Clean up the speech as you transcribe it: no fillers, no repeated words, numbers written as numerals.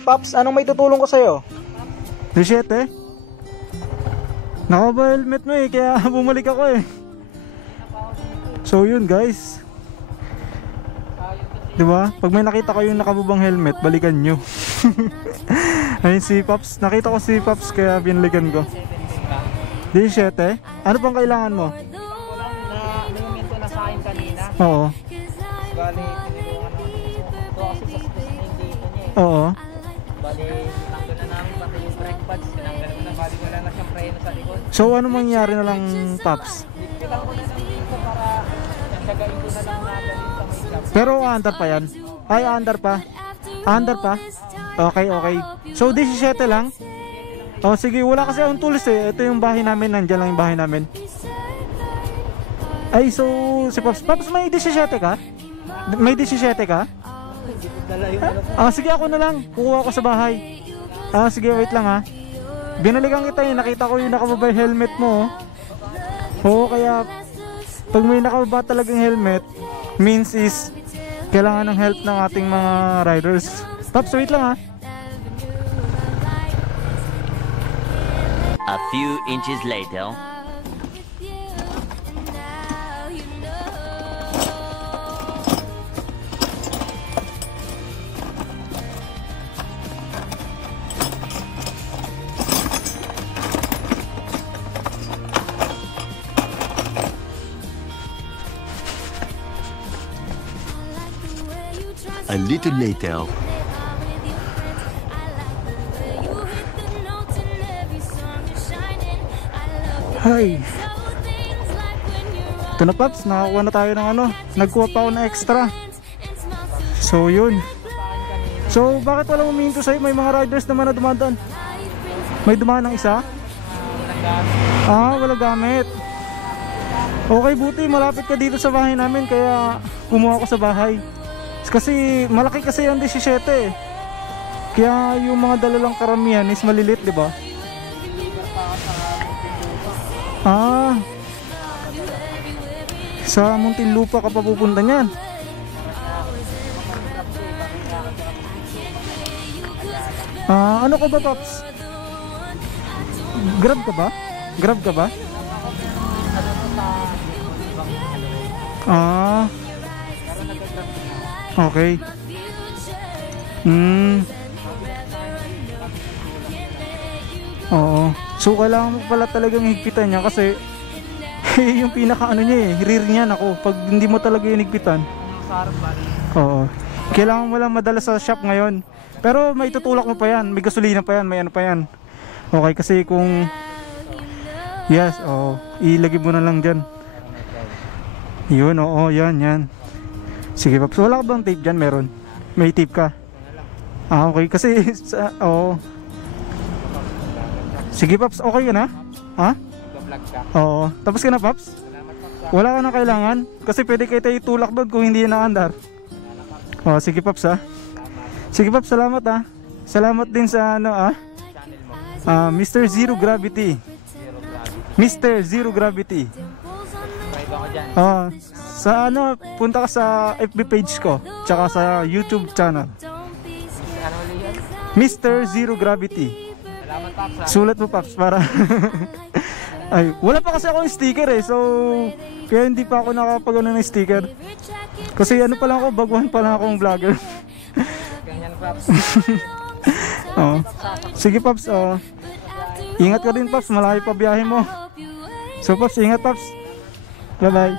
Paps, anong may tutulong ko sa'yo? 17? Naka-helmet mo eh, kaya bumalik ako eh. So yun guys, diba? Pag may nakita ko yung nakabubang helmet, balikan nyo. Ayun si Paps, nakita ko si Paps kaya binalikan ko. 17? Ano pang kailangan mo? Na minumento na sa akin kanina. Oo. Bali, tinulungan naman ito kasi sa specimen dito niya eh. Oo. Bali, tinanggal na namin pati yung brake pads. Tinanggal ko na, bali wala na siyang preno sa likod. So ano mangyari na lang, Paps? Kailangan ko na lang dito para siyagain ko na lang natin sa may shop. Pero under pa yan? Ay, under pa? Under pa? Okay, okay. So 17 lang? Oh sige, wala kasi akong tools eh. Ito yung bahay namin, nandyan lang yung bahay namin. Ay, so si Paps, Paps may 17 ka? May 17 ka? Sige ako na lang, kukuha ko sa bahay. Sige, wait lang ha. Binalikan kita eh, nakita ko yung nakababa helmet mo. Oo, kaya pag may nakababa talagang helmet, means is kailangan ng help ng ating mga riders. Paps, wait lang ha. A few inches later. A little later. Hi. Ito na Paps, nakakuha na tayo ng ano. Nagkuha pa ako na extra. So yun. So bakit walang umihinto sa'yo? May mga riders naman na dumadaan. May dumaan ng isa? Wala gamit. Okay, buti malapit ka dito sa bahay namin, kaya kumuha ko sa bahay. Kasi malaki kasi yung 17 eh. Kaya yung mga dalalang karamihan is malilit, di ba? Sa Muntinlupa ka pa pupunta niyan. Ano ka ba, Paps? Grab ka ba? Grab ka ba? Okay. Oo. So kailangan mo pala talagang higpitan niya kasi yung pinaka ano niya eh, rear niya nako. Pag hindi mo talaga hinigpitan. Oo. Kailangan mo lang madala sa shop ngayon. Pero may tutulak mo pa yan, may gasolina pa yan, may ano pa yan. Okay, kasi kung yes, ilagay mo na lang dyan. Yun, yan. Sige Paps, wala ka bang tape dyan? Meron? May tape ka? Okay, kasi sige Paps, okay ka na? Oo, tapos ka na Paps? Wala ka na kailangan? Kasi pwede kayo tayo itulak doon kung hindi na andar. Sige Paps ha. Sige Paps, salamat ha. Salamat din sa ano Mr. Zero Gravity. Mr. Zero Gravity. Sa ano, punta ka sa FB page ko, tsaka sa YouTube channel. Mr. Zero Gravity. Sulat mo Paps para ay, wala pa kasi ako ng sticker eh. So kaya hindi pa ako nakapagano ng sticker. Kasi ano pa lang ako, baguhan pa lang akong vlogger. Ganyan Paps. Sige Paps, ingat ka din Paps, malayo pa biyahe mo. So Paps, ingat Paps. Bye bye.